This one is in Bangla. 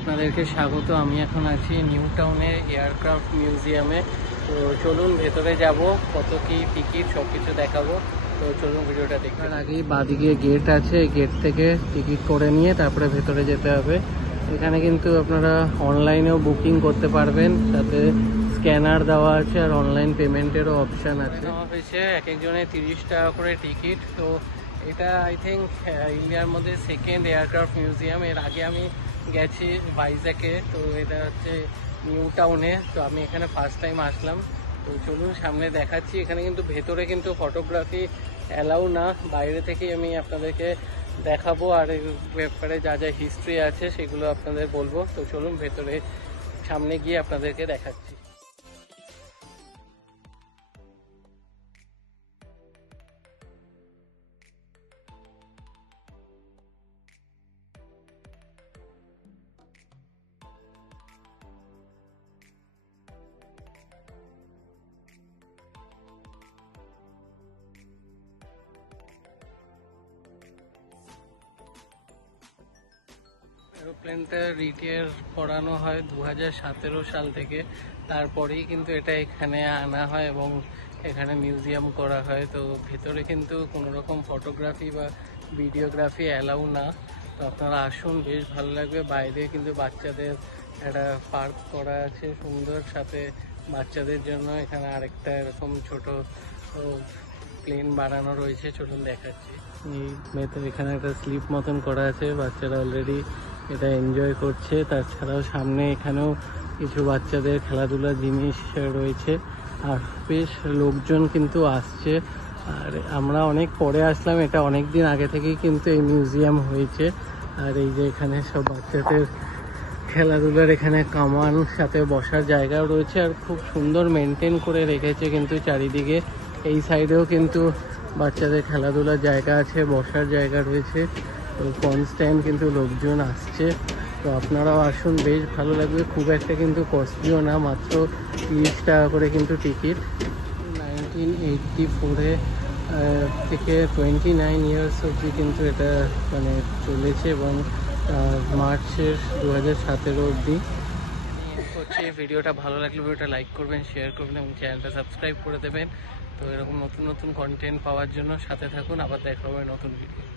আপনাদেরকে স্বাগত। আমি এখন আছি নিউ টাউনের এয়ারক্রাফট মিউজিয়ামে। তো চলুন ভেতরে যাব, কত কি টিকিট সব কিছু দেখাবো। তো চলুন ভিডিওটা দেখতে। তার আগেই বাদিকে গেট আছে, গেট থেকে টিকিট করে নিয়ে তারপরে ভেতরে যেতে হবে। এখানে কিন্তু আপনারা অনলাইনেও বুকিং করতে পারবেন, তাতে স্ক্যানার দেওয়া আছে আর অনলাইন পেমেন্টেরও অপশান আছে। নেওয়া হয়েছে এক একজনের 30 টাকা করে টিকিট। তো এটা আই থিঙ্ক ইন্ডিয়ার মধ্যে সেকেন্ড এয়ারক্রাফট মিউজিয়াম। এর আগে আমি গেছি ভাইজ্যাকে, তো এটা হচ্ছে নিউ টাউনে। তো আমি এখানে ফার্স্ট টাইম আসলাম। তো চলুন সামনে দেখাচ্ছি। এখানে কিন্তু ভেতরে কিন্তু ফটোগ্রাফি অ্যালাউ না, বাইরে থেকেই আমি আপনাদেরকে দেখাবো আর এর ব্যাপারে যা যা হিস্ট্রি আছে সেগুলো আপনাদের বলবো। তো চলুন ভেতরে সামনে গিয়ে আপনাদেরকে দেখাচ্ছি। এরোপ্লেনটা রিটায়ার করানো হয় 2017 সাল থেকে। তারপরেই কিন্তু এটা এখানে আনা হয় এবং এখানে মিউজিয়াম করা হয়। তো ভেতরে কিন্তু কোনো রকম ফটোগ্রাফি বা ভিডিওগ্রাফি অ্যালাউ না। তো আপনারা আসুন, বেশ ভালো লাগবে। বাইরে কিন্তু বাচ্চাদের একটা পার্ক করা আছে সুন্দর, সাথে বাচ্চাদের জন্য এখানে আরেকটা এরকম ছোট প্লেন বানানো রয়েছে। চলুন দেখাচ্ছি। এই ভেতরে এখানে একটা স্লিপ মতন করা আছে, বাচ্চারা অলরেডি এটা এনজয় করছে। তাছাড়াও সামনে এখানেও কিছু বাচ্চাদের খেলাধুলার জিনিস রয়েছে আর বেশ লোকজন কিন্তু আসছে। আর আমরা অনেক পরে আসলাম, এটা অনেক দিন আগে থেকেই কিন্তু এই মিউজিয়াম হয়েছে। আর এই যে এখানে সব বাচ্চাদের খেলাধুলার এখানে কামান, সাথে বসার জায়গাও রয়েছে আর খুব সুন্দর মেনটেন করে রেখেছে কিন্তু চারিদিকে। এই সাইডেও কিন্তু বাচ্চাদের খেলাধুলার জায়গা আছে, বসার জায়গা রয়েছে। তো কনস্ট্যান্ট কিন্তু লোকজন আসছে। তো আপনারাও আসুন, বেশ ভালো লাগবে। খুব একটা কিন্তু কস্টলিও না, মাত্র 30 টাকা করে কিন্তু টিকিট। 1984 থেকে 29 ইয়ার্স অবধি কিন্তু এটা মানে চলেছে এবং মার্চের 2017 অবধি হচ্ছে। ভিডিওটা ভালো লাগলে ভিডিওটা লাইক করবেন, শেয়ার করবেন এবং চ্যানেলটা সাবস্ক্রাইব করে দেবেন। তো এরকম নতুন নতুন কন্টেন্ট পাওয়ার জন্য সাথে থাকুন। আবার দেখা হবে নতুন ভিডিও।